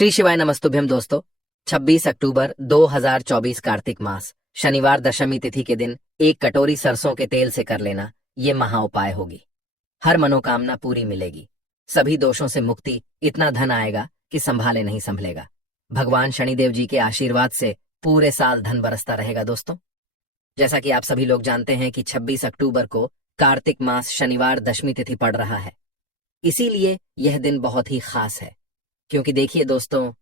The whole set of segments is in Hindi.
श्री शिवाय नमस्तुभ्यम दोस्तों। 26 अक्टूबर 2024 कार्तिक मास शनिवार दशमी तिथि के दिन एक कटोरी सरसों के तेल से कर लेना ये महा उपाय होगी। हर मनोकामना पूरी मिलेगी, सभी दोषों से मुक्ति, इतना धन आएगा कि संभाले नहीं संभलेगा। भगवान शनिदेव जी के आशीर्वाद से पूरे साल धन बरसता रहेगा दोस्तों। जैसा कि आप सभी लोग जानते हैं कि 26 अक्टूबर को कार्तिक मास शनिवार दशमी तिथि पड़ रहा है, इसीलिए यह दिन बहुत ही खास है। क्योंकि देखिए दोस्तों,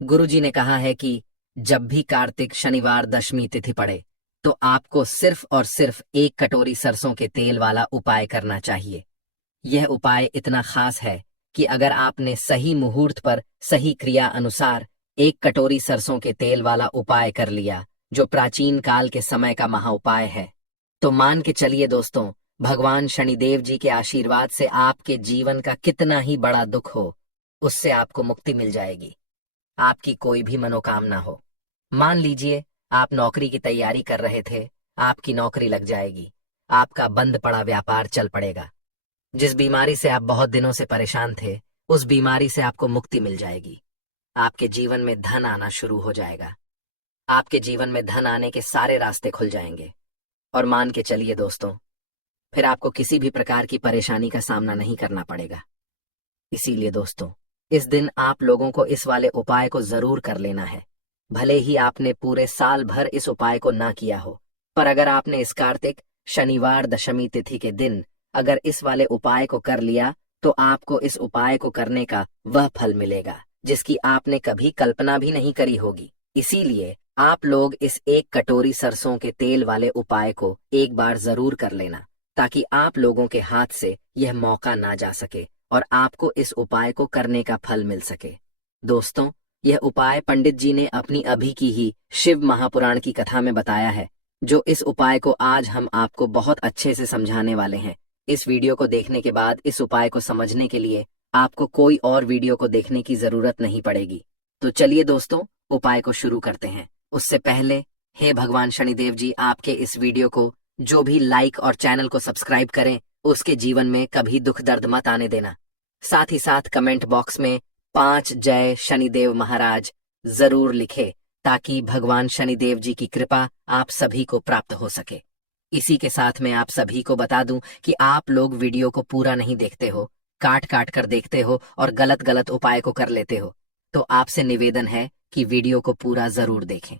गुरुजी ने कहा है कि जब भी कार्तिक शनिवार दशमी तिथि पड़े तो आपको सिर्फ और सिर्फ एक कटोरी सरसों के तेल वाला उपाय करना चाहिए। यह उपाय इतना खास है कि अगर आपने सही मुहूर्त पर सही क्रिया अनुसार एक कटोरी सरसों के तेल वाला उपाय कर लिया, जो प्राचीन काल के समय का महा उपाय है, तो मान के चलिए दोस्तों, भगवान शनिदेव जी के आशीर्वाद से आपके जीवन का कितना ही बड़ा दुख हो, उससे आपको मुक्ति मिल जाएगी। आपकी कोई भी मनोकामना हो, मान लीजिए आप नौकरी की तैयारी कर रहे थे, आपकी नौकरी लग जाएगी, आपका बंद पड़ा व्यापार चल पड़ेगा। जिस बीमारी से आप बहुत दिनों से परेशान थे, उस बीमारी से आपको मुक्ति मिल जाएगी। आपके जीवन में धन आना शुरू हो जाएगा। आपके जीवन में धन आने के सारे रास्ते खुल जाएंगे। और मान के चलिए दोस्तों, फिर आपको किसी भी प्रकार की परेशानी का सामना नहीं करना पड़ेगा। इसीलिए दोस्तों, इस दिन आप लोगों को इस वाले उपाय को जरूर कर लेना है। भले ही आपने पूरे साल भर इस उपाय को ना किया हो, पर अगर आपने इस कार्तिक शनिवार दशमी तिथि के दिन अगर इस वाले उपाय को कर लिया, तो आपको इस उपाय को करने का वह फल मिलेगा जिसकी आपने कभी कल्पना भी नहीं करी होगी। इसीलिए आप लोग इस एक कटोरी सरसों के तेल वाले उपाय को एक बार जरूर कर लेना, ताकि आप लोगों के हाथ से यह मौका ना जा सके और आपको इस उपाय को करने का फल मिल सके। दोस्तों, यह उपाय पंडित जी ने अपनी अभी की ही शिव महापुराण की कथा में बताया है, जो इस उपाय को आज हम आपको बहुत अच्छे से समझाने वाले हैं। इस वीडियो को देखने के बाद इस उपाय को समझने के लिए आपको कोई और वीडियो को देखने की जरूरत नहीं पड़ेगी। तो चलिए दोस्तों, उपाय को शुरू करते हैं। उससे पहले हे भगवान शनिदेव जी, आपके इस वीडियो को जो भी लाइक और चैनल को सब्सक्राइब करें, उसके जीवन में कभी दुख दर्द मत आने देना। साथ ही साथ कमेंट बॉक्स में 5 जय शनिदेव महाराज जरूर लिखे, ताकि भगवान शनिदेव जी की कृपा आप सभी को प्राप्त हो सके। इसी के साथ मैं आप सभी को बता दूं कि आप लोग वीडियो को पूरा नहीं देखते हो, काट काट कर देखते हो और गलत गलत उपाय को कर लेते हो। तो आपसे निवेदन है कि वीडियो को पूरा जरूर देखें।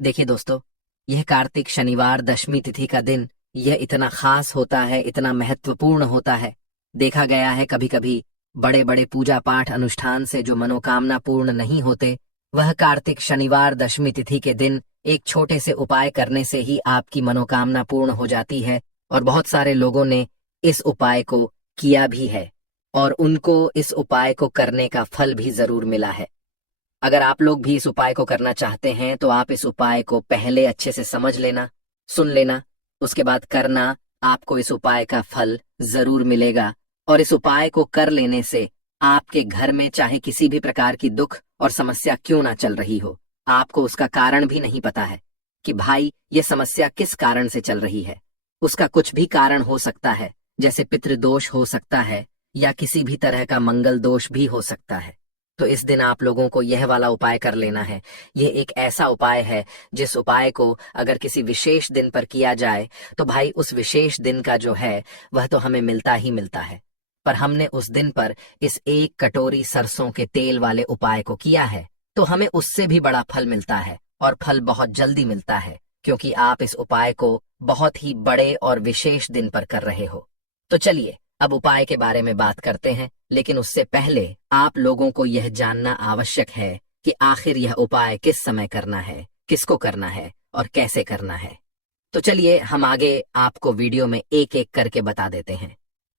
देखिए दोस्तों, यह कार्तिक शनिवार दशमी तिथि का दिन यह इतना खास होता है, इतना महत्वपूर्ण होता है। देखा गया है कभी कभी बड़े बड़े पूजा पाठ अनुष्ठान से जो मनोकामना पूर्ण नहीं होते, वह कार्तिक शनिवार दशमी तिथि के दिन एक छोटे से उपाय करने से ही आपकी मनोकामना पूर्ण हो जाती है। और बहुत सारे लोगों ने इस उपाय को किया भी है और उनको इस उपाय को करने का फल भी जरूर मिला है। अगर आप लोग भी इस उपाय को करना चाहते हैं तो आप इस उपाय को पहले अच्छे से समझ लेना, सुन लेना, उसके बाद करना। आपको इस उपाय का फल जरूर मिलेगा। और इस उपाय को कर लेने से आपके घर में चाहे किसी भी प्रकार की दुख और समस्या क्यों ना चल रही हो, आपको उसका कारण भी नहीं पता है कि भाई ये समस्या किस कारण से चल रही है। उसका कुछ भी कारण हो सकता है, जैसे पितृदोष हो सकता है या किसी भी तरह का मंगल दोष भी हो सकता है। तो इस दिन आप लोगों को यह वाला उपाय कर लेना है। यह एक ऐसा उपाय है जिस उपाय को अगर किसी विशेष दिन पर किया जाए तो भाई उस विशेष दिन का जो है वह तो हमें मिलता ही मिलता है। पर हमने उस दिन पर इस एक कटोरी सरसों के तेल वाले उपाय को किया है, तो हमें उससे भी बड़ा फल मिलता है और फल बहुत जल्दी मिलता है, क्योंकि आप इस उपाय को बहुत ही बड़े और विशेष दिन पर कर रहे हो। तो चलिए अब उपाय के बारे में बात करते हैं, लेकिन उससे पहले आप लोगों को यह जानना आवश्यक है कि आखिर यह उपाय किस समय करना है, किसको करना है और कैसे करना है। तो चलिए हम आगे आपको वीडियो में एक एक करके बता देते हैं।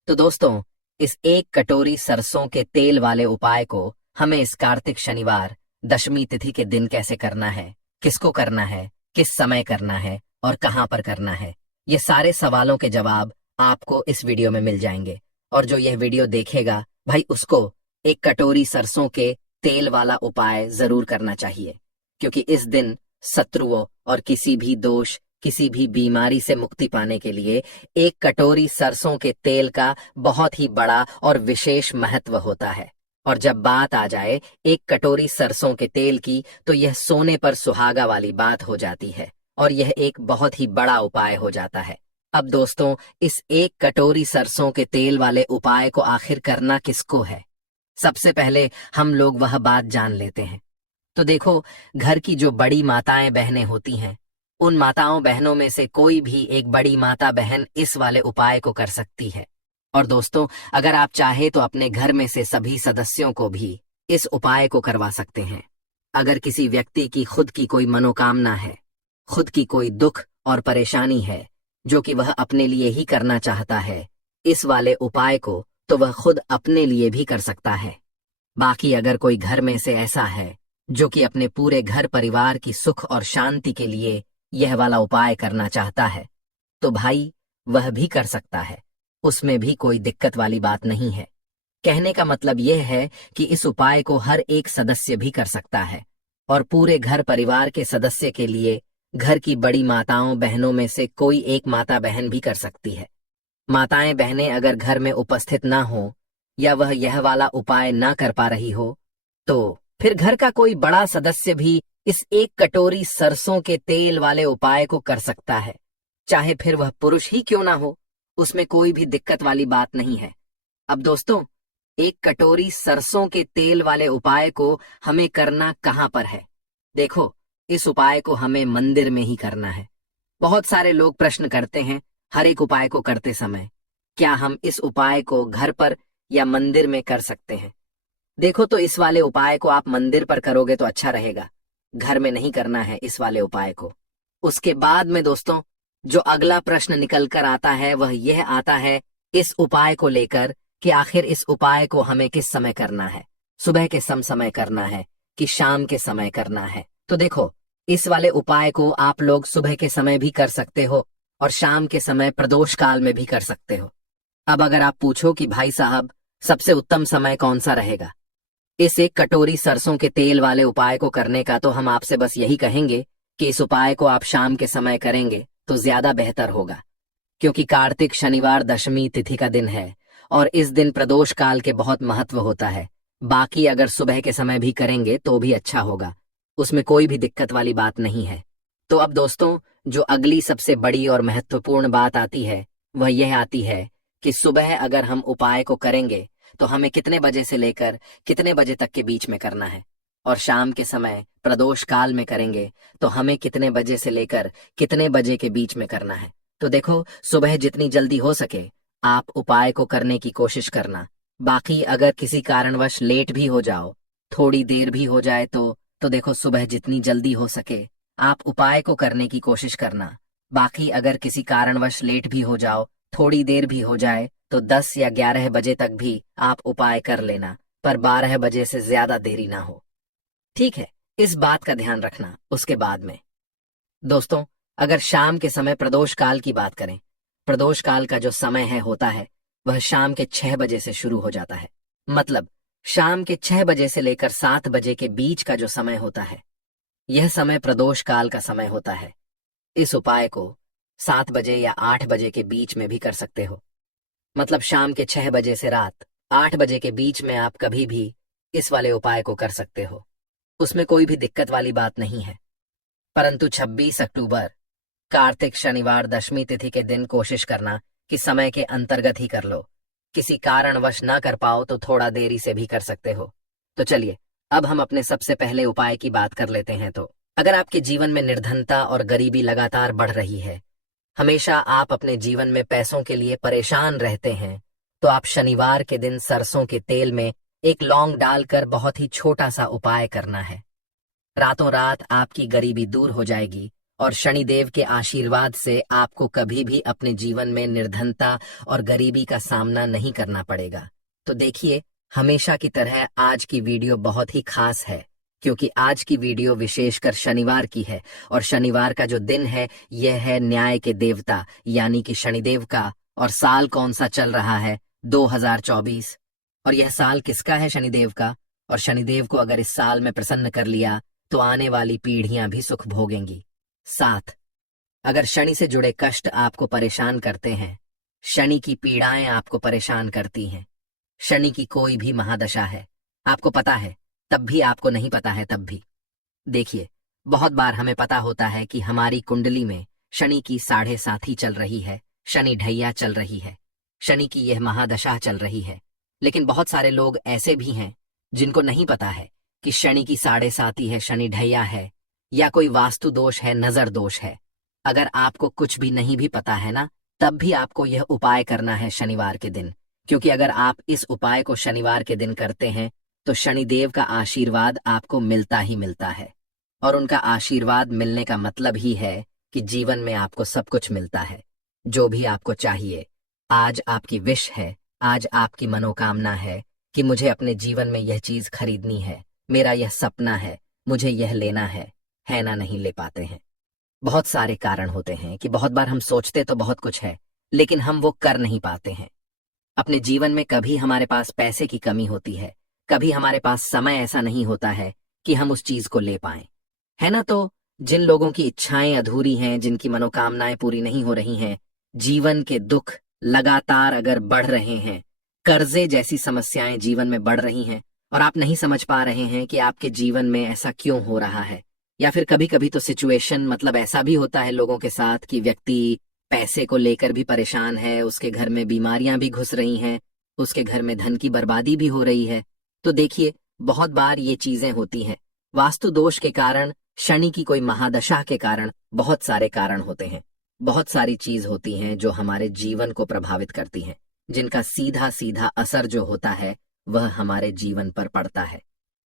तो दोस्तों, इस एक कटोरी सरसों के तेल वाले उपाय को हमें इस कार्तिक शनिवार दशमी तिथि के दिन कैसे करना है, किसको करना है, किस समय करना है और कहां पर करना है, ये सारे सवालों के जवाब आपको इस वीडियो में मिल जाएंगे। और जो यह वीडियो देखेगा भाई, उसको एक कटोरी सरसों के तेल वाला उपाय जरूर करना चाहिए, क्योंकि इस दिन शत्रुओं और किसी भी दोष, किसी भी बीमारी से मुक्ति पाने के लिए एक कटोरी सरसों के तेल का बहुत ही बड़ा और विशेष महत्व होता है। और जब बात आ जाए एक कटोरी सरसों के तेल की, तो यह सोने पर सुहागा वाली बात हो जाती है और यह एक बहुत ही बड़ा उपाय हो जाता है। अब दोस्तों, इस एक कटोरी सरसों के तेल वाले उपाय को आखिर करना किसको है? सबसे पहले हम लोग वह बात जान लेते हैं। तो देखो, घर की जो बड़ी माताएं बहनें होती हैं, उन माताओं बहनों में से कोई भी एक बड़ी माता बहन इस वाले उपाय को कर सकती है। और दोस्तों, अगर आप चाहे तो अपने घर में से सभी सदस्यों को भी इस उपाय को करवा सकते हैं। अगर किसी व्यक्ति की खुद की कोई मनोकामना है, खुद की कोई दुख और परेशानी है जो कि वह अपने लिए ही करना चाहता है इस वाले उपाय को, तो वह खुद अपने लिए भी कर सकता है। बाकी अगर कोई घर में से ऐसा है जो कि अपने पूरे घर परिवार की सुख और शांति के लिए यह वाला उपाय करना चाहता है, तो भाई वह भी कर सकता है, उसमें भी कोई दिक्कत वाली बात नहीं है। कहने का मतलब यह है कि इस उपाय को हर एक सदस्य भी कर सकता है और पूरे घर परिवार के सदस्य के लिए घर की बड़ी माताओं बहनों में से कोई एक माता बहन भी कर सकती है। माताएं बहनें अगर घर में उपस्थित ना हो या वह यह वाला उपाय ना कर पा रही हो, तो फिर घर का कोई बड़ा सदस्य भी इस एक कटोरी सरसों के तेल वाले उपाय को कर सकता है, चाहे फिर वह पुरुष ही क्यों ना हो, उसमें कोई भी दिक्कत वाली बात नहीं है। अब दोस्तों, एक कटोरी सरसों के तेल वाले उपाय को हमें करना कहाँ पर है? देखो, इस उपाय को हमें मंदिर में ही करना है। बहुत सारे लोग प्रश्न करते हैं हर एक उपाय को करते समय, क्या हम इस उपाय को घर पर या मंदिर में कर सकते हैं? देखो, तो इस वाले उपाय को आप मंदिर पर करोगे तो अच्छा रहेगा, घर में नहीं करना है इस वाले उपाय को। उसके बाद में दोस्तों, जो अगला प्रश्न निकल कर आता है वह यह आता है इस उपाय को लेकर कि आखिर इस उपाय को हमें किस समय करना है, सुबह के समय करना है कि शाम के समय करना है? तो देखो, इस वाले उपाय को आप लोग सुबह के समय भी कर सकते हो और शाम के समय प्रदोष काल में भी कर सकते हो। अब अगर आप पूछो कि भाई साहब सबसे उत्तम समय कौन सा रहेगा इस एक कटोरी सरसों के तेल वाले उपाय को करने का, तो हम आपसे बस यही कहेंगे कि इस उपाय को आप शाम के समय करेंगे तो ज्यादा बेहतर होगा, क्योंकि कार्तिक शनिवार दशमी तिथि का दिन है और इस दिन प्रदोष काल के बहुत महत्व होता है। बाकी अगर सुबह के समय भी करेंगे तो भी अच्छा होगा, उसमें कोई भी दिक्कत वाली बात नहीं है। तो अब दोस्तों, जो अगली सबसे बड़ी और महत्वपूर्ण बात आती है वह यह आती है कि सुबह अगर हम उपाय को करेंगे तो हमें कितने बजे से लेकर कितने बजे तक के बीच में करना है, और शाम के समय प्रदोष काल में करेंगे तो हमें कितने बजे से लेकर कितने बजे के बीच में करना है। तो देखो, सुबह जितनी जल्दी हो सके आप उपाय को करने की कोशिश करना। बाकी अगर किसी कारणवश लेट भी हो जाओ, थोड़ी देर भी हो जाए, तो देखो, सुबह जितनी जल्दी हो सके आप उपाय को करने की कोशिश करना। बाकी अगर किसी कारणवश लेट भी हो जाओ, थोड़ी देर भी हो जाए, तो 10 या 11 बजे तक भी आप उपाय कर लेना, पर 12 बजे से ज्यादा देरी ना हो। ठीक है, इस बात का ध्यान रखना। उसके बाद में दोस्तों, अगर शाम के समय प्रदोष काल की बात करें, प्रदोष काल का जो समय है होता है वह शाम के 6 बजे से शुरू हो जाता है। मतलब शाम के 6 बजे से लेकर 7 बजे के बीच का जो समय होता है, यह समय प्रदोष काल का समय होता है। इस उपाय को 7 बजे या 8 बजे के बीच में भी कर सकते हो। मतलब शाम के 6 बजे से रात 8 बजे के बीच में आप कभी भी इस वाले उपाय को कर सकते हो, उसमें कोई भी दिक्कत वाली बात नहीं है। परंतु 26 अक्टूबर कार्तिक शनिवार दशमी तिथि के दिन कोशिश करना कि समय के अंतर्गत ही कर लो। किसी कारणवश ना कर पाओ तो थोड़ा देरी से भी कर सकते हो। तो चलिए, अब हम अपने सबसे पहले उपाय की बात कर लेते हैं। तो अगर आपके जीवन में निर्धनता और गरीबी लगातार बढ़ रही है, हमेशा आप अपने जीवन में पैसों के लिए परेशान रहते हैं, तो आप शनिवार के दिन सरसों के तेल में एक लौंग डालकर बहुत ही छोटा सा उपाय करना है। रातों रात आपकी गरीबी दूर हो जाएगी और शनिदेव के आशीर्वाद से आपको कभी भी अपने जीवन में निर्धनता और गरीबी का सामना नहीं करना पड़ेगा। तो देखिए, हमेशा की तरह आज की वीडियो बहुत ही खास है, क्योंकि आज की वीडियो विशेषकर शनिवार की है और शनिवार का जो दिन है यह है न्याय के देवता यानी कि शनिदेव का। और साल कौन सा चल रहा है? 2024। और यह साल किसका है? शनिदेव का। और शनिदेव को अगर इस साल में प्रसन्न कर लिया तो आने वाली पीढ़ियां भी सुख भोगेंगी। 7, अगर शनि से जुड़े कष्ट आपको परेशान करते हैं, शनि की पीड़ाएं आपको परेशान करती हैं, शनि की कोई भी महादशा है, आपको पता है तब भी, आपको नहीं पता है तब भी। देखिए, बहुत बार हमें पता होता है कि हमारी कुंडली में शनि की 7.5 चल रही है, शनि ढैया चल रही है, शनि की यह महादशा चल रही है। लेकिन बहुत सारे लोग ऐसे भी हैं जिनको नहीं पता है कि शनि की 7.5 है, शनि ढैया है, या कोई वास्तु दोष है, नजर दोष है। अगर आपको कुछ भी नहीं भी पता है ना, तब भी आपको यह उपाय करना है शनिवार के दिन। क्योंकि अगर आप इस उपाय को शनिवार के दिन करते हैं तो शनिदेव का आशीर्वाद आपको मिलता ही मिलता है। और उनका आशीर्वाद मिलने का मतलब ही है कि जीवन में आपको सब कुछ मिलता है, जो भी आपको चाहिए। आज आपकी विश है, आज आपकी मनोकामना है कि मुझे अपने जीवन में यह चीज खरीदनी है, मेरा यह सपना है, मुझे यह लेना है ना, नहीं ले पाते हैं। बहुत सारे कारण होते हैं कि बहुत बार हम सोचते तो बहुत कुछ है, लेकिन हम वो कर नहीं पाते हैं। अपने जीवन में कभी हमारे पास पैसे की कमी होती है, कभी हमारे पास समय ऐसा नहीं होता है कि हम उस चीज को ले पाएं, है ना। तो जिन लोगों की इच्छाएं अधूरी हैं, जिनकी मनोकामनाएं पूरी नहीं हो रही हैं, जीवन के दुख लगातार अगर बढ़ रहे हैं, कर्जे जैसी समस्याएं जीवन में बढ़ रही हैं, और आप नहीं समझ पा रहे हैं कि आपके जीवन में ऐसा क्यों हो रहा है। या फिर कभी कभी तो सिचुएशन, मतलब ऐसा भी होता है लोगों के साथ कि व्यक्ति पैसे को लेकर भी परेशान है, उसके घर में बीमारियां भी घुस रही हैं, उसके घर में धन की बर्बादी भी हो रही है। तो देखिए, बहुत बार ये चीजें होती हैं वास्तु दोष के कारण, शनि की कोई महादशा के कारण। बहुत सारे कारण होते हैं, बहुत सारी चीज होती हैं जो हमारे जीवन को प्रभावित करती हैं, जिनका सीधा सीधा असर जो होता है वह हमारे जीवन पर पड़ता है।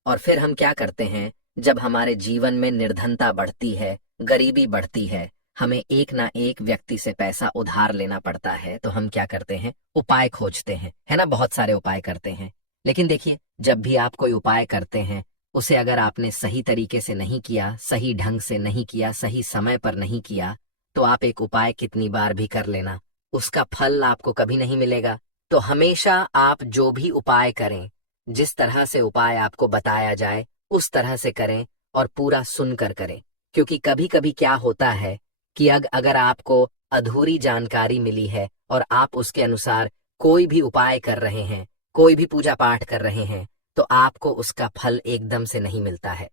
और फिर हम क्या करते हैं, जब हमारे जीवन में निर्धनता बढ़ती है, गरीबी बढ़ती है, हमें एक ना एक व्यक्ति से पैसा उधार लेना पड़ता है, तो हम क्या करते हैं, उपाय खोजते हैं, है ना। बहुत सारे उपाय करते हैं। लेकिन देखिए, जब भी आप कोई उपाय करते हैं, उसे अगर आपने सही तरीके से नहीं किया, सही ढंग से नहीं किया, सही समय पर नहीं किया, तो आप एक उपाय कितनी बार भी कर लेना, उसका फल आपको कभी नहीं मिलेगा। तो हमेशा आप जो भी उपाय करें, जिस तरह से उपाय आपको बताया जाए उस तरह से करें, और पूरा सुनकर करें। क्योंकि कभी कभी क्या होता है कि अगर आपको अधूरी जानकारी मिली है और आप उसके अनुसार कोई भी उपाय कर रहे हैं, कोई भी पूजा पाठ कर रहे हैं, तो आपको उसका फल एकदम से नहीं मिलता है।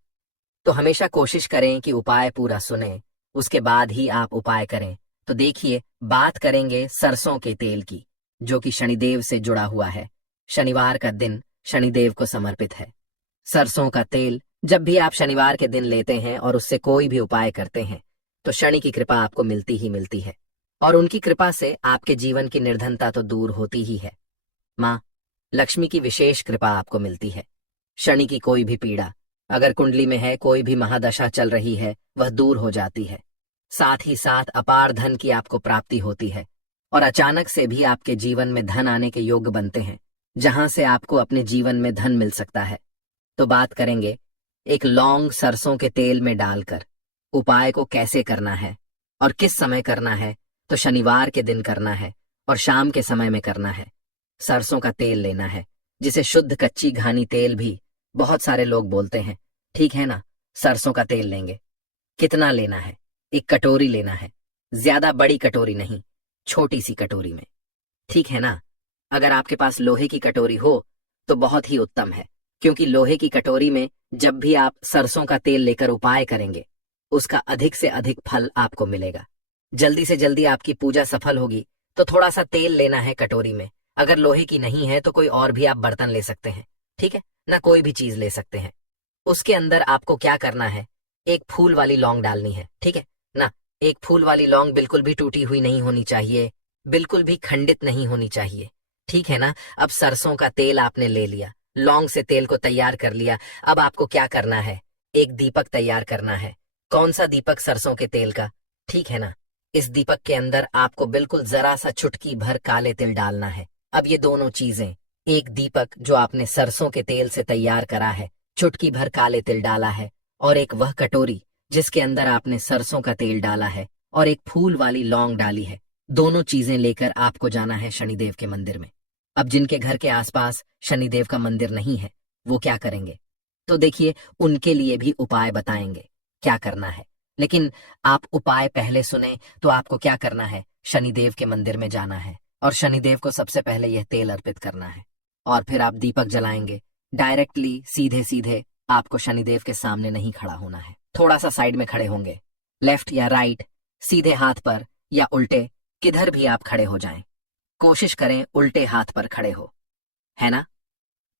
तो हमेशा कोशिश करें कि उपाय पूरा सुने, उसके बाद ही आप उपाय करें। तो देखिए, बात करेंगे सरसों के तेल की, जो कि शनिदेव से जुड़ा हुआ है। शनिवार का दिन शनिदेव को समर्पित है। सरसों का तेल जब भी आप शनिवार के दिन लेते हैं और उससे कोई भी उपाय करते हैं, तो शनि की कृपा आपको मिलती ही मिलती है। और उनकी कृपा से आपके जीवन की निर्धनता तो दूर होती ही है। माँ लक्ष्मी की विशेष कृपा आपको मिलती है। शनि की कोई भी पीड़ा अगर कुंडली में है, कोई भी महादशा चल रही है, वह दूर हो जाती है। साथ ही साथ अपार धन की आपको प्राप्ति होती है, और अचानक से भी आपके जीवन में धन आने के योग्य बनते हैं, जहां से आपको अपने जीवन में धन मिल सकता है। तो बात करेंगे एक लौंग सरसों के तेल में डालकर उपाय को कैसे करना है और किस समय करना है। तो शनिवार के दिन करना है और शाम के समय में करना है। सरसों का तेल लेना है, जिसे शुद्ध कच्ची घानी तेल भी बहुत सारे लोग बोलते हैं, ठीक है ना। सरसों का तेल लेंगे, कितना लेना है, एक कटोरी लेना है, ज्यादा बड़ी कटोरी नहीं, छोटी सी कटोरी में, ठीक है ना। अगर आपके पास लोहे की कटोरी हो तो बहुत ही उत्तम है, क्योंकि लोहे की कटोरी में जब भी आप सरसों का तेल लेकर उपाय करेंगे, उसका अधिक से अधिक फल आपको मिलेगा। जल्दी से जल्दी आपकी पूजा सफल होगी। तो थोड़ा सा तेल लेना है कटोरी में। अगर लोहे की नहीं है तो कोई और भी आप बर्तन ले सकते हैं, ठीक है ना, कोई भी चीज ले सकते हैं। उसके अंदर आपको क्या करना है, एक फूल वाली लौंग डालनी है, ठीक है ना। एक फूल वाली लौंग बिल्कुल भी टूटी हुई नहीं होनी चाहिए, बिल्कुल भी खंडित नहीं होनी चाहिए, ठीक है ना। अब सरसों का तेल आपने ले लिया, लौंग से तेल को तैयार कर लिया। अब आपको क्या करना है, एक दीपक तैयार करना है। कौन सा दीपक, सरसों के तेल का, ठीक है ना। इस दीपक के अंदर आपको बिल्कुल जरा सा चुटकी भर काले तिल डालना है। अब ये दोनों चीजें, एक दीपक जो आपने सरसों के तेल से तैयार करा है, चुटकी भर काले तिल डाला है, और एक वह कटोरी जिसके अंदर आपने सरसों का तेल डाला है और एक फूल वाली लौंग डाली है, दोनों चीजें लेकर आपको जाना है शनिदेव के मंदिर में। अब जिनके घर के आसपास शनिदेव का मंदिर नहीं है, वो क्या करेंगे, तो देखिए, उनके लिए भी उपाय बताएंगे क्या करना है। लेकिन आप उपाय पहले सुने तो आपको क्या करना है, शनिदेव के मंदिर में जाना है और शनिदेव को सबसे पहले यह तेल अर्पित करना है। और फिर आप दीपक जलाएंगे। डायरेक्टली सीधे सीधे आपको शनिदेव के सामने नहीं खड़ा होना है, थोड़ा सा साइड में खड़े होंगे, लेफ्ट या राइट, सीधे हाथ पर या उल्टे, किधर भी आप खड़े हो जाएं। कोशिश करें उल्टे हाथ पर खड़े हो, है ना?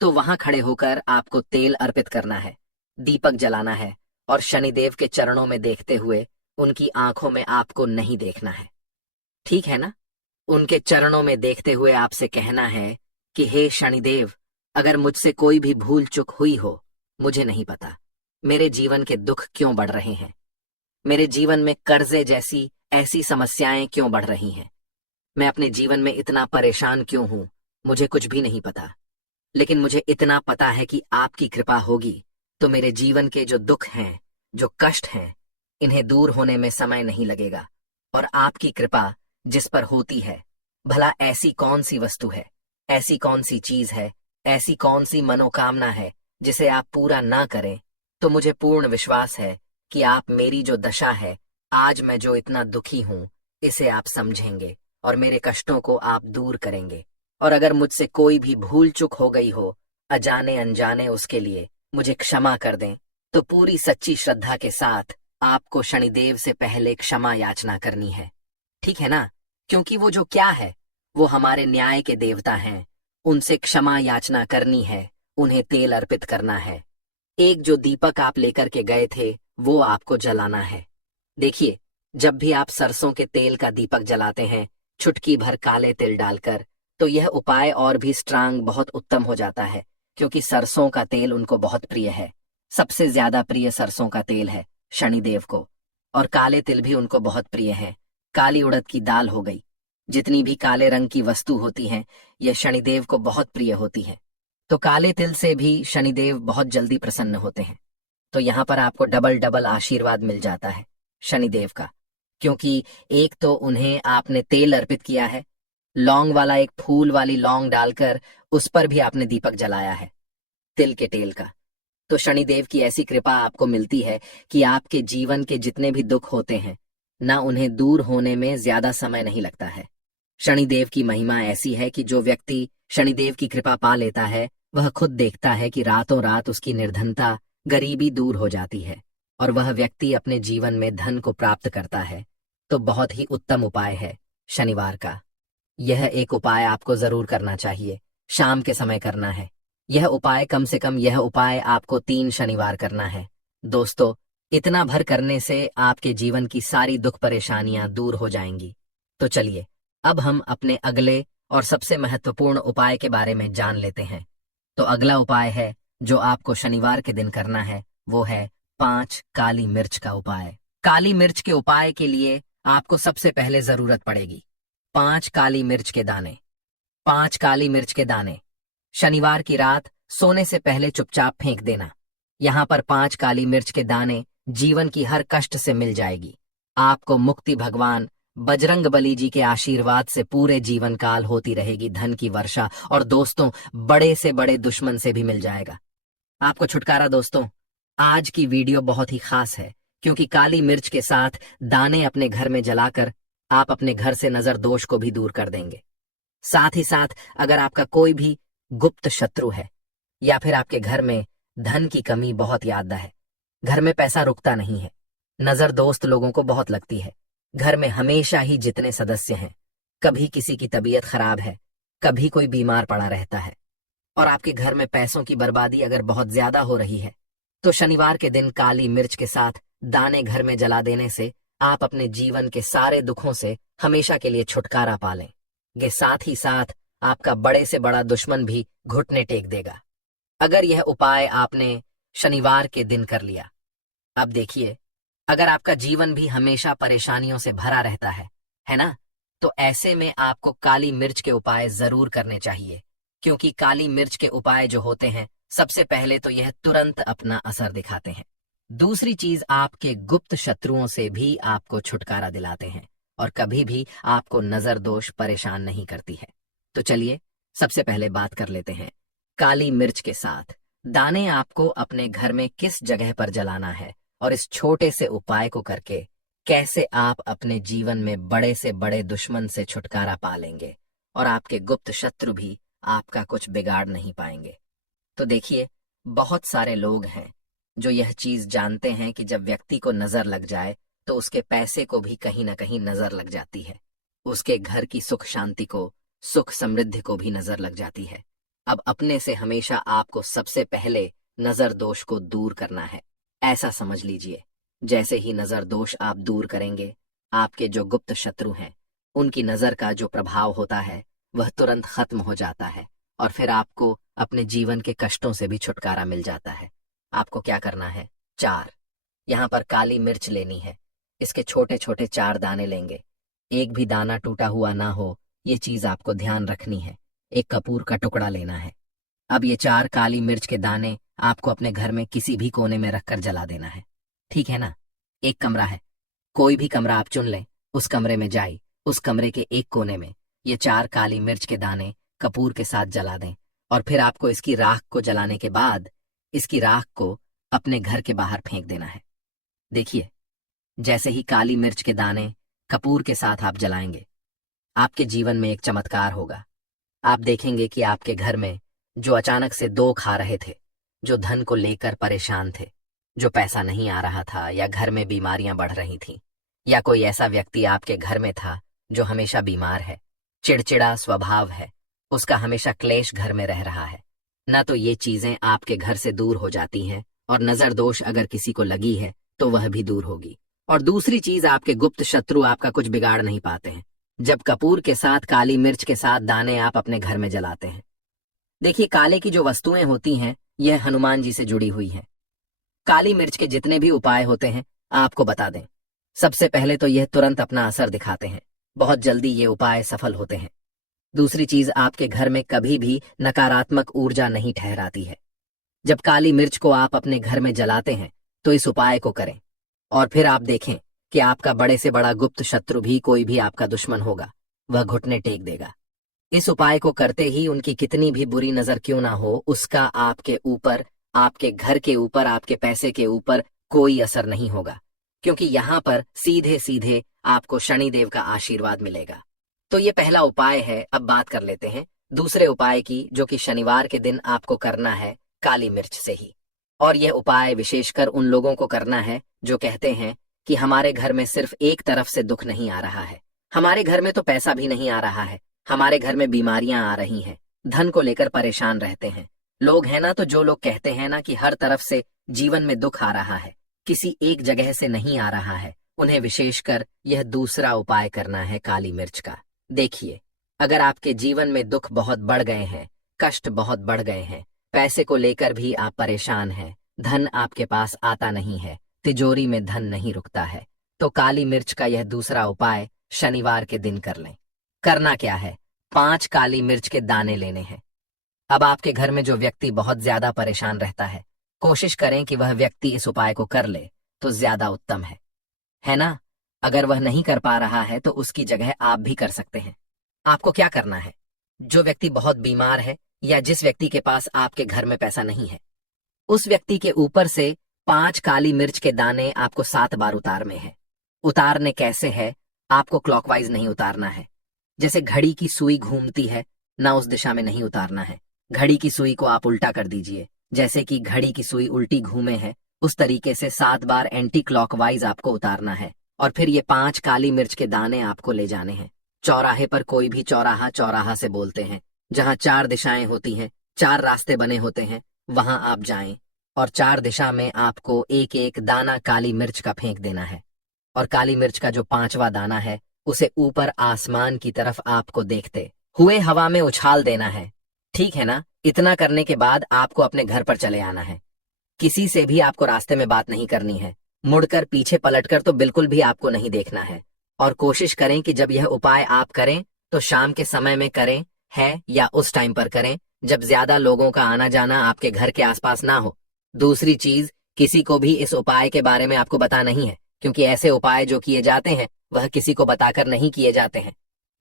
तो वहां खड़े होकर आपको तेल अर्पित करना है, दीपक जलाना है और शनिदेव के चरणों में देखते हुए उनकी आंखों में आपको नहीं देखना है, ठीक है ना? उनके चरणों में देखते हुए आपसे कहना है कि हे शनिदेव, अगर मुझसे कोई भी भूल चूक हुई हो, मुझे नहीं पता मेरे जीवन के दुख क्यों बढ़ रहे हैं, मेरे जीवन में कर्जे जैसी ऐसी समस्याएं क्यों बढ़ रही हैं, मैं अपने जीवन में इतना परेशान क्यों हूं, मुझे कुछ भी नहीं पता। लेकिन मुझे इतना पता है कि आपकी कृपा होगी तो मेरे जीवन के जो दुख हैं, जो कष्ट हैं, इन्हें दूर होने में समय नहीं लगेगा। और आपकी कृपा जिस पर होती है, भला ऐसी कौन सी वस्तु है, ऐसी कौन सी चीज है, ऐसी कौन सी मनोकामना है जिसे आप पूरा ना करें। तो मुझे पूर्ण विश्वास है कि आप मेरी जो दशा है, आज मैं जो इतना दुखी हूं, इसे आप समझेंगे और मेरे कष्टों को आप दूर करेंगे। और अगर मुझसे कोई भी भूल चूक हो गई हो, अजाने अनजाने, उसके लिए मुझे क्षमा कर दें। तो पूरी सच्ची श्रद्धा के साथ आपको शनिदेव से पहले क्षमा याचना करनी है, ठीक है ना? क्योंकि वो जो क्या है, वो हमारे न्याय के देवता हैं, उनसे क्षमा याचना करनी है, उन्हें तेल अर्पित करना है। एक जो दीपक आप लेकर के गए थे, वो आपको जलाना है। देखिए, जब भी आप सरसों के तेल का दीपक जलाते हैं, चुटकी भर काले तिल डालकर, तो यह उपाय और भी स्ट्रांग, बहुत उत्तम हो जाता है, क्योंकि सरसों का तेल उनको बहुत प्रिय है। सबसे ज्यादा प्रिय सरसों का तेल है शनिदेव को, और काले तिल भी उनको बहुत प्रिय है। काली उड़द की दाल हो गई, जितनी भी काले रंग की वस्तु होती हैं, यह शनिदेव को बहुत प्रिय होती है। तो काले तिल से भी शनिदेव बहुत जल्दी प्रसन्न होते हैं। तो यहाँ पर आपको डबल डबल आशीर्वाद मिल जाता है शनिदेव का, क्योंकि एक तो उन्हें आपने तेल अर्पित किया है, लौंग वाला एक फूल वाली लौंग डालकर उस पर भी आपने दीपक जलाया है तिल के तेल का। तो शनिदेव की ऐसी कृपा आपको मिलती है कि आपके जीवन के जितने भी दुख होते हैं ना, उन्हें दूर होने में ज्यादा समय नहीं लगता है। शनिदेव की महिमा ऐसी है कि जो व्यक्ति शनिदेव की कृपा पा लेता है, वह खुद देखता है कि रातों रात उसकी निर्धनता, गरीबी दूर हो जाती है और वह व्यक्ति अपने जीवन में धन को प्राप्त करता है। तो बहुत ही उत्तम उपाय है शनिवार का। यह एक उपाय आपको जरूर करना चाहिए, शाम के समय करना है। यह उपाय कम से कम, यह उपाय आपको 3 शनिवार करना है। दोस्तों, इतना भर करने से आपके जीवन की सारी दुख परेशानियां दूर हो जाएंगी। तो चलिए, अब हम अपने अगले और सबसे महत्वपूर्ण उपाय के बारे में जान लेते हैं। तो अगला उपाय है जो आपको शनिवार के दिन करना है, वो है 5 काली मिर्च का उपाय। काली मिर्च के उपाय के लिए आपको सबसे पहले जरूरत पड़ेगी 5 काली मिर्च के दाने। 5 काली मिर्च के दाने शनिवार की रात सोने से पहले चुपचाप फेंक देना। यहाँ पर 5 काली मिर्च के दाने जीवन की हर कष्ट से मिल जाएगी। आपको मुक्ति भगवान बजरंगबली जी के आशीर्वाद से पूरे जीवन काल होती रहेगी, धन की वर्षा, और दोस्तों, बड़े से बड़े दुश्मन से भी मिल जाएगा आपको छुटकारा। दोस्तों, आज की वीडियो बहुत ही खास है, क्योंकि काली मिर्च के साथ दाने अपने घर में जलाकर आप अपने घर से नजर दोष को भी दूर कर देंगे। साथ ही साथ अगर आपका कोई भी गुप्त शत्रु है, या फिर आपके घर में धन की कमी बहुत ज्यादा है, घर में पैसा रुकता नहीं है, नजर दोस्त लोगों को बहुत लगती है, घर में हमेशा ही जितने सदस्य हैं, कभी किसी की तबीयत खराब है, कभी कोई बीमार पड़ा रहता है, और आपके घर में पैसों की बर्बादी अगर बहुत ज्यादा हो रही है, तो शनिवार के दिन काली मिर्च के साथ दाने घर में जला देने से आप अपने जीवन के सारे दुखों से हमेशा के लिए छुटकारा पा लेंगे। साथ ही साथ आपका बड़े से बड़ा दुश्मन भी घुटने टेक देगा, अगर यह उपाय आपने शनिवार के दिन कर लिया। अब देखिए, अगर आपका जीवन भी हमेशा परेशानियों से भरा रहता है ना, तो ऐसे में आपको काली मिर्च के उपाय जरूर करने चाहिए, क्योंकि काली मिर्च के उपाय जो होते हैं, सबसे पहले तो यह तुरंत अपना असर दिखाते हैं। दूसरी चीज, आपके गुप्त शत्रुओं से भी आपको छुटकारा दिलाते हैं और कभी भी आपको नजर दोष परेशान नहीं करती है। तो चलिए, सबसे पहले बात कर लेते हैं काली मिर्च के साथ दाने आपको अपने घर में किस जगह पर जलाना है, और इस छोटे से उपाय को करके कैसे आप अपने जीवन में बड़े से बड़े दुश्मन से छुटकारा पा लेंगे और आपके गुप्त शत्रु भी आपका कुछ बिगाड़ नहीं पाएंगे। तो देखिए, बहुत सारे लोग हैं जो यह चीज जानते हैं कि जब व्यक्ति को नजर लग जाए तो उसके पैसे को भी कहीं ना कहीं नजर लग जाती है, उसके घर की सुख शांति को, सुख समृद्धि को भी नजर लग जाती है। अब अपने से हमेशा आपको सबसे पहले नजर दोष को दूर करना है। ऐसा समझ लीजिए, जैसे ही नजर दोष आप दूर करेंगे, आपके जो गुप्त शत्रु हैं उनकी नजर का जो प्रभाव होता है वह तुरंत खत्म हो जाता है और फिर आपको अपने जीवन के कष्टों से भी छुटकारा मिल जाता है। आपको क्या करना है? 4 यहाँ पर काली मिर्च लेनी है। इसके छोटे छोटे 4 दाने लेंगे, एक भी दाना टूटा हुआ ना हो, ये चीज आपको ध्यान रखनी है। एक कपूर का टुकड़ा लेना है। अब ये 4 काली मिर्च के दाने आपको अपने घर में किसी भी कोने में रखकर जला देना है, ठीक है ना? एक कमरा है, कोई भी कमरा आप चुन लें, उस कमरे में जाइए, उस कमरे के एक कोने में ये 4 काली मिर्च के दाने कपूर के साथ जला दें और फिर आपको इसकी राख को जलाने के बाद इसकी राख को अपने घर के बाहर फेंक देना है। देखिए, जैसे ही काली मिर्च के दाने कपूर के साथ आप जलाएंगे, आपके जीवन में एक चमत्कार होगा। आप देखेंगे कि आपके घर में जो अचानक से दो खा रहे थे, जो धन को लेकर परेशान थे, जो पैसा नहीं आ रहा था या घर में बीमारियां बढ़ रही थीं, या कोई ऐसा व्यक्ति आपके घर में था जो हमेशा बीमार है, चिड़चिड़ा स्वभाव है, उसका हमेशा क्लेश घर में रह रहा है ना, तो ये चीजें आपके घर से दूर हो जाती हैं और नजर दोष अगर किसी को लगी है तो वह भी दूर होगी। और दूसरी चीज, आपके गुप्त शत्रु आपका कुछ बिगाड़ नहीं पाते हैं जब कपूर के साथ काली मिर्च के साथ दाने आप अपने घर में जलाते हैं। देखिए, काले की जो वस्तुएं होती हैं यह हनुमान जी से जुड़ी हुई हैं। काली मिर्च के जितने भी उपाय होते हैं आपको बता दें, सबसे पहले तो यह तुरंत अपना असर दिखाते हैं, बहुत जल्दी ये उपाय सफल होते हैं। दूसरी चीज, आपके घर में कभी भी नकारात्मक ऊर्जा नहीं ठहराती है। जब काली मिर्च को आप अपने घर में जलाते हैं तो इस उपाय को करें और फिर आप देखें कि आपका बड़े से बड़ा गुप्त शत्रु भी, कोई भी आपका दुश्मन होगा, वह घुटने टेक देगा। इस उपाय को करते ही उनकी कितनी भी बुरी नजर क्यों ना हो, उसका आपके ऊपर, आपके घर के ऊपर, आपके पैसे के ऊपर कोई असर नहीं होगा, क्योंकि यहाँ पर सीधे सीधे आपको शनिदेव का आशीर्वाद मिलेगा। तो ये पहला उपाय है। अब बात कर लेते हैं दूसरे उपाय की, जो कि शनिवार के दिन आपको करना है काली मिर्च से ही। और यह उपाय विशेषकर उन लोगों को करना है जो कहते हैं कि हमारे घर में सिर्फ एक तरफ से दुख नहीं आ रहा है, हमारे घर में तो पैसा भी नहीं आ रहा है, हमारे घर में बीमारियां आ रही हैं, धन को लेकर परेशान रहते हैं लोग, है ना? तो जो लोग कहते हैं ना कि हर तरफ से जीवन में दुख आ रहा है, किसी एक जगह से नहीं आ रहा है, उन्हें विशेषकर यह दूसरा उपाय करना है काली मिर्च का। देखिए, अगर आपके जीवन में दुख बहुत बढ़ गए हैं, कष्ट बहुत बढ़ गए हैं, पैसे को लेकर भी आप परेशान हैं, धन आपके पास आता नहीं है, तिजोरी में धन नहीं रुकता है, तो काली मिर्च का यह दूसरा उपाय शनिवार के दिन कर लें। करना क्या है? 5 काली मिर्च के दाने लेने हैं। अब आपके घर में जो व्यक्ति बहुत ज्यादा परेशान रहता है, कोशिश करें कि वह व्यक्ति इस उपाय को कर ले तो ज्यादा उत्तम है ना? अगर वह नहीं कर पा रहा है तो उसकी जगह आप भी कर सकते हैं। आपको क्या करना है? जो व्यक्ति बहुत बीमार है या जिस व्यक्ति के पास आपके घर में पैसा नहीं है, उस व्यक्ति के ऊपर से 5 काली मिर्च के दाने आपको 7 बार उतारने हैं। उतारने कैसे है? आपको क्लॉकवाइज नहीं उतारना है, जैसे घड़ी की सुई घूमती है ना, उस दिशा में नहीं उतारना है। घड़ी की सुई को आप उल्टा कर दीजिए, जैसे कि घड़ी की सुई उल्टी घूमे है, उस तरीके से 7 बार एंटी क्लॉकवाइज आपको उतारना है। और फिर ये 5 काली मिर्च के दाने आपको ले जाने हैं चौराहे पर। कोई भी चौराहा, चौराहा से बोलते हैं जहां 4 दिशाएं होती हैं, 4 रास्ते बने होते हैं, वहां आप जाएं और 4 दिशा में आपको एक एक दाना काली मिर्च का फेंक देना है। और काली मिर्च का जो 5वां दाना है उसे ऊपर आसमान की तरफ आपको देखते हुए हवा में उछाल देना है, ठीक है ना? इतना करने के बाद आपको अपने घर पर चले आना है। किसी से भी आपको रास्ते में बात नहीं करनी है, मुड़कर पीछे पलटकर तो बिल्कुल भी आपको नहीं देखना है। और कोशिश करें कि जब यह उपाय आप करें तो शाम के समय में करें, है या उस टाइम पर करें जब ज्यादा लोगों का आना जाना आपके घर के आसपास ना हो। दूसरी चीज, किसी को भी इस उपाय के बारे में आपको बता नहीं है, क्योंकि ऐसे उपाय जो किए जाते हैं वह किसी को बताकर नहीं किए जाते हैं,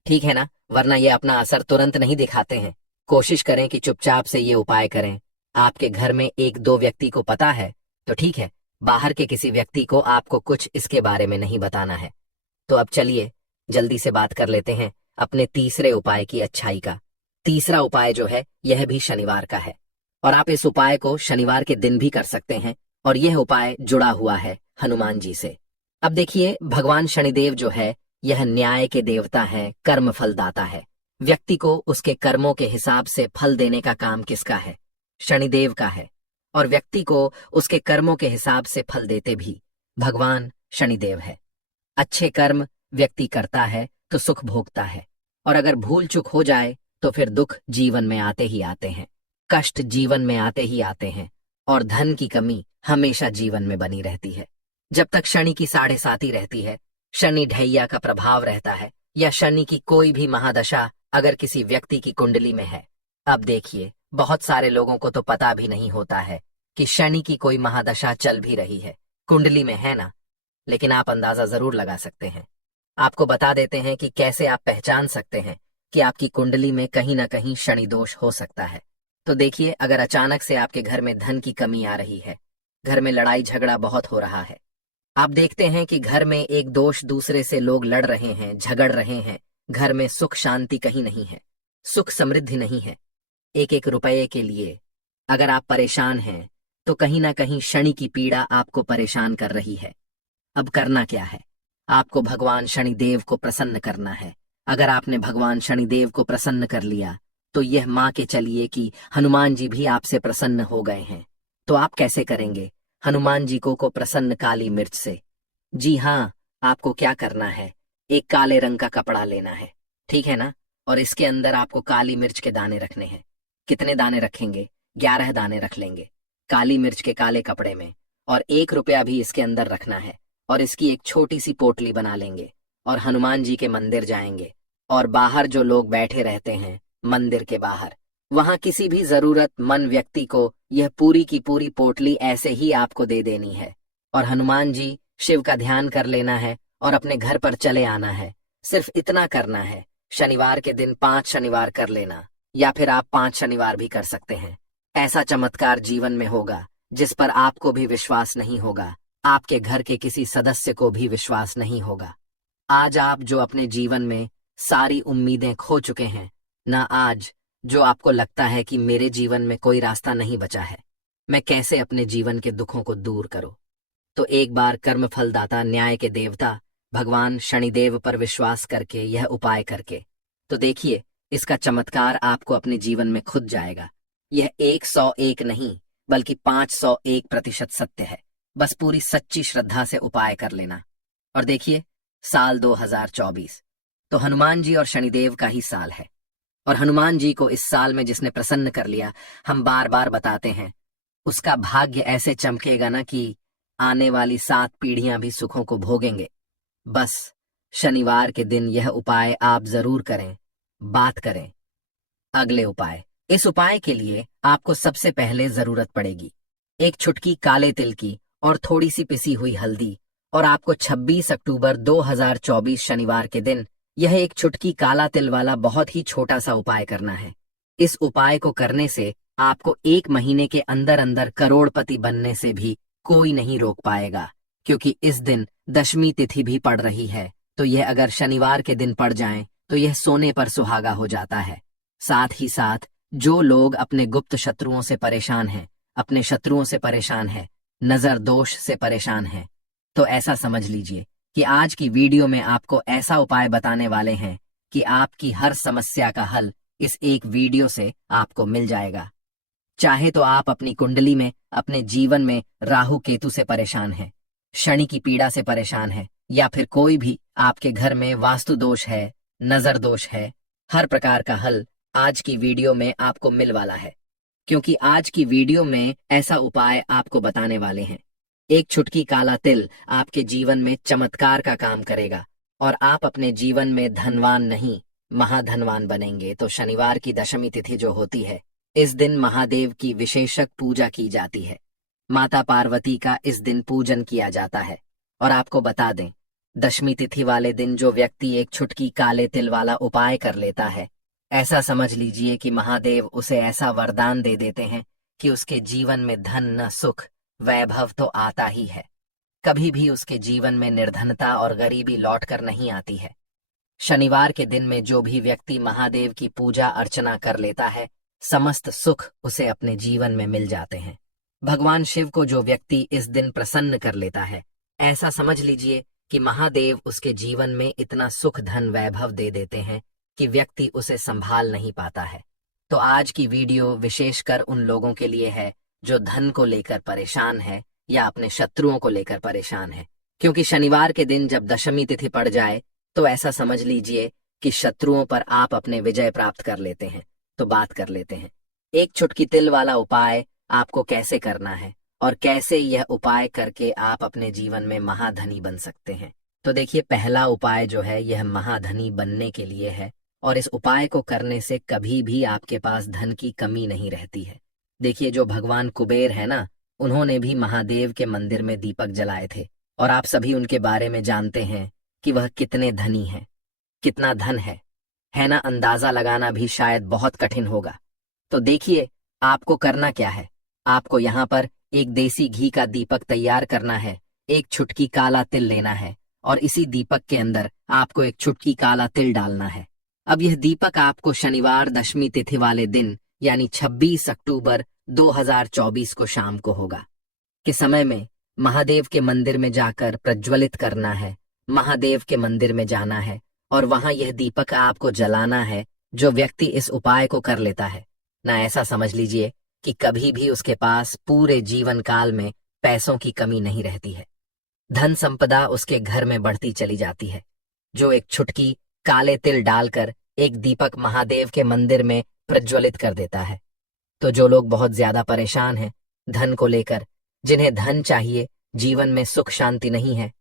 ठीक है ना? वरना ये अपना असर तुरंत नहीं दिखाते हैं। कोशिश करें कि चुपचाप से ये उपाय करें। आपके घर में 1-2 व्यक्ति को पता है तो ठीक है, बाहर के किसी व्यक्ति को आपको कुछ इसके बारे में नहीं बताना है। तो अब चलिए जल्दी से बात कर लेते हैं अपने तीसरे उपाय की अच्छाई का। तीसरा उपाय जो है यह भी शनिवार का है और आप इस उपाय को शनिवार के दिन भी कर सकते हैं और यह उपाय जुड़ा हुआ है हनुमान जी से। अब देखिए, भगवान शनिदेव जो है यह न्याय के देवता है, कर्म फलदाता है। व्यक्ति को उसके कर्मों के हिसाब से फल देने का काम किसका है? शनिदेव का है। और व्यक्ति को उसके कर्मों के हिसाब से फल देते भी भगवान शनिदेव है। अच्छे कर्म व्यक्ति करता है तो सुख भोगता है, और अगर भूल चूक हो जाए तो फिर दुख जीवन में आते ही आते हैं, कष्ट जीवन में आते ही आते हैं, और धन की कमी हमेशा जीवन में बनी रहती है। जब तक शनि की 7.5 रहती है, शनि ढैया का प्रभाव रहता है, या शनि की कोई भी महादशा अगर किसी व्यक्ति की कुंडली में है। अब देखिए, बहुत सारे लोगों को तो पता भी नहीं होता है कि शनि की कोई महादशा चल भी रही है, कुंडली में है ना, लेकिन आप अंदाजा जरूर लगा सकते हैं। आपको बता देते हैं कि कैसे आप पहचान सकते हैं कि आपकी कुंडली में कहीं ना कहीं शनि दोष हो सकता है। तो देखिए, अगर अचानक से आपके घर में धन की कमी आ रही है, घर में लड़ाई झगड़ा बहुत हो रहा है, आप देखते हैं कि घर में एक दोष दूसरे से लोग लड़ रहे हैं, झगड़ रहे हैं, घर में सुख शांति कहीं नहीं है, सुख समृद्धि नहीं है, एक एक रुपये के लिए अगर आप परेशान हैं, तो कहीं ना कहीं शनि की पीड़ा आपको परेशान कर रही है। अब करना क्या है? आपको भगवान शनिदेव को प्रसन्न करना है। अगर आपने भगवान शनिदेव को प्रसन्न कर लिया तो यह मान के चलिए कि हनुमान जी भी आपसे प्रसन्न हो गए हैं। तो आप कैसे करेंगे हनुमान जी को प्रसन्न? काली मिर्च से। जी हाँ, आपको क्या करना है, एक काले रंग का कपड़ा लेना है, ठीक है ना, और इसके अंदर आपको काली मिर्च के दाने रखने हैं। कितने दाने रखेंगे? 11 दाने रख लेंगे काली मिर्च के काले कपड़े में, और 1 रुपया भी इसके अंदर रखना है, और इसकी एक छोटी सी पोटली बना लेंगे और हनुमान जी के मंदिर जाएंगे, और बाहर जो लोग बैठे रहते हैं मंदिर के बाहर, वहां किसी भी जरूरतमंद व्यक्ति को यह पूरी की पूरी पोटली ऐसे ही आपको दे देनी है, और हनुमान जी शिव का ध्यान कर लेना है और अपने घर पर चले आना है। सिर्फ इतना करना है। शनिवार के दिन 5 शनिवार कर लेना, या फिर आप 5 शनिवार भी कर सकते हैं। ऐसा चमत्कार जीवन में होगा जिस पर आपको भी विश्वास नहीं होगा, आपके घर के किसी सदस्य को भी विश्वास नहीं होगा। आज आप जो अपने जीवन में सारी उम्मीदें खो चुके हैं ना, आज जो आपको लगता है कि मेरे जीवन में कोई रास्ता नहीं बचा है, मैं कैसे अपने जीवन के दुखों को दूर करूं, तो एक बार कर्म फलदाता न्याय के देवता भगवान शनिदेव पर विश्वास करके यह उपाय करके तो देखिए, इसका चमत्कार आपको अपने जीवन में खुद जाएगा। यह 101 नहीं बल्कि 501% सत्य है। बस पूरी सच्ची श्रद्धा से उपाय कर लेना। और देखिए, साल 2024 तो हनुमान जी और शनिदेव का ही साल है, और हनुमान जी को इस साल में जिसने प्रसन्न कर लिया, हम बार बार बताते हैं, उसका भाग्य ऐसे चमकेगा ना कि आने वाली 7 पीढ़ियां भी सुखों को भोगेंगे। बस शनिवार के दिन यह उपाय आप जरूर करें। बात करें अगले उपाय। इस उपाय के लिए आपको सबसे पहले जरूरत पड़ेगी एक चुटकी काले तिल की और थोड़ी सी पिसी हुई हल्दी, और आपको 26 अक्टूबर 2024 शनिवार के दिन यह एक चुटकी काला तिल वाला बहुत ही छोटा सा उपाय करना है। इस उपाय को करने से आपको 1 महीने के अंदर अंदर करोड़पति बनने से भी कोई नहीं रोक पाएगा, क्योंकि इस दिन दशमी तिथि भी पड़ रही है। तो यह अगर शनिवार के दिन पड़ जाए तो यह सोने पर सुहागा हो जाता है। साथ ही साथ जो लोग अपने गुप्त शत्रुओं से परेशान हैं, अपने शत्रुओं से परेशान हैं, नजर दोष से परेशान हैं, तो ऐसा समझ लीजिए कि आज की वीडियो में आपको ऐसा उपाय बताने वाले हैं कि आपकी हर समस्या का हल इस एक वीडियो से आपको मिल जाएगा। चाहे तो आप अपनी कुंडली में, अपने जीवन में राहु केतु से परेशान हैं, शनि की पीड़ा से परेशान हैं, या फिर कोई भी आपके घर में वास्तु दोष है, नजर दोष है, हर प्रकार का हल आज की वीडियो में आपको मिल वाला है। क्योंकि आज की वीडियो में ऐसा उपाय आपको बताने वाले हैं। एक चुटकी काला तिल आपके जीवन में चमत्कार का काम करेगा और आप अपने जीवन में धनवान नहीं महाधनवान बनेंगे। तो शनिवार की दशमी तिथि जो होती है, इस दिन महादेव की विशेषक पूजा की जाती है। माता पार्वती का इस दिन पूजन किया जाता है। और आपको बता दें, दशमी तिथि वाले दिन जो व्यक्ति एक चुटकी काले तिल वाला उपाय कर लेता है, ऐसा समझ लीजिए कि महादेव उसे ऐसा वरदान दे देते हैं कि उसके जीवन में धन न सुख वैभव तो आता ही है, कभी भी उसके जीवन में निर्धनता और गरीबी लौट कर नहीं आती है। शनिवार के दिन में जो भी व्यक्ति महादेव की पूजा अर्चना कर लेता है, समस्त सुख उसे अपने जीवन में मिल जाते हैं। भगवान शिव को जो व्यक्ति इस दिन प्रसन्न कर लेता है, ऐसा समझ लीजिए कि महादेव उसके जीवन में इतना सुख धन वैभव दे देते हैं कि व्यक्ति उसे संभाल नहीं पाता है। तो आज की वीडियो विशेषकर उन लोगों के लिए है जो धन को लेकर परेशान है या अपने शत्रुओं को लेकर परेशान है, क्योंकि शनिवार के दिन जब दशमी तिथि पड़ जाए तो ऐसा समझ लीजिए कि शत्रुओं पर आप अपने विजय प्राप्त कर लेते हैं। तो बात कर लेते हैं एक चुटकी तिल वाला उपाय आपको कैसे करना है और कैसे यह उपाय करके आप अपने जीवन में महाधनी बन सकते हैं। तो देखिए, पहला उपाय जो है यह महाधनी बनने के लिए है और इस उपाय को करने से कभी भी आपके पास धन की कमी नहीं रहती है। देखिए, जो भगवान कुबेर है ना, उन्होंने भी महादेव के मंदिर में दीपक जलाए थे और आप सभी उनके बारे में जानते हैं कि वह कितने धनी हैं, कितना धन है ना। अंदाजा लगाना भी शायद बहुत कठिन होगा। तो देखिए, आपको करना क्या है। आपको यहाँ पर एक देसी घी का दीपक तैयार करना है, एक चुटकी काला तिल लेना है और इसी दीपक के अंदर आपको एक चुटकी काला तिल डालना है। अब यह दीपक आपको शनिवार दशमी तिथि वाले दिन यानी 26 अक्टूबर 2024 को शाम को होगा के समय में महादेव के मंदिर में जाकर प्रज्वलित करना है। महादेव के मंदिर में जाना है और वहां यह दीपक आपको जलाना है। जो व्यक्ति इस उपाय को कर लेता है ना, ऐसा समझ लीजिए कि कभी भी उसके पास पूरे जीवन काल में पैसों की कमी नहीं रहती है। धन संपदा उसके घर में बढ़ती चली जाती है। जो एक चुटकी काले तिल डालकर एक दीपक महादेव के मंदिर में प्रज्वलित कर देता है। तो जो लोग बहुत ज्यादा परेशान हैं धन को लेकर, जिन्हें धन चाहिए, जीवन में सुख शांति नहीं है,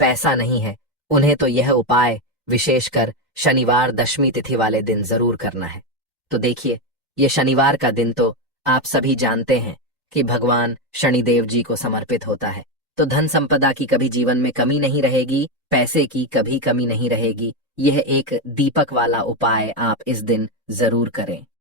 पैसा नहीं है, उन्हें तो यह उपाय विशेषकर शनिवार दशमी तिथि वाले दिन जरूर करना है। तो देखिए, ये शनिवार का दिन तो आप सभी जानते हैं कि भगवान शनिदेव जी को समर्पित होता है। तो धन संपदा की कभी जीवन में कमी नहीं रहेगी, पैसे की कभी कमी नहीं रहेगी। यह एक दीपक वाला उपाय आप इस दिन जरूर करें।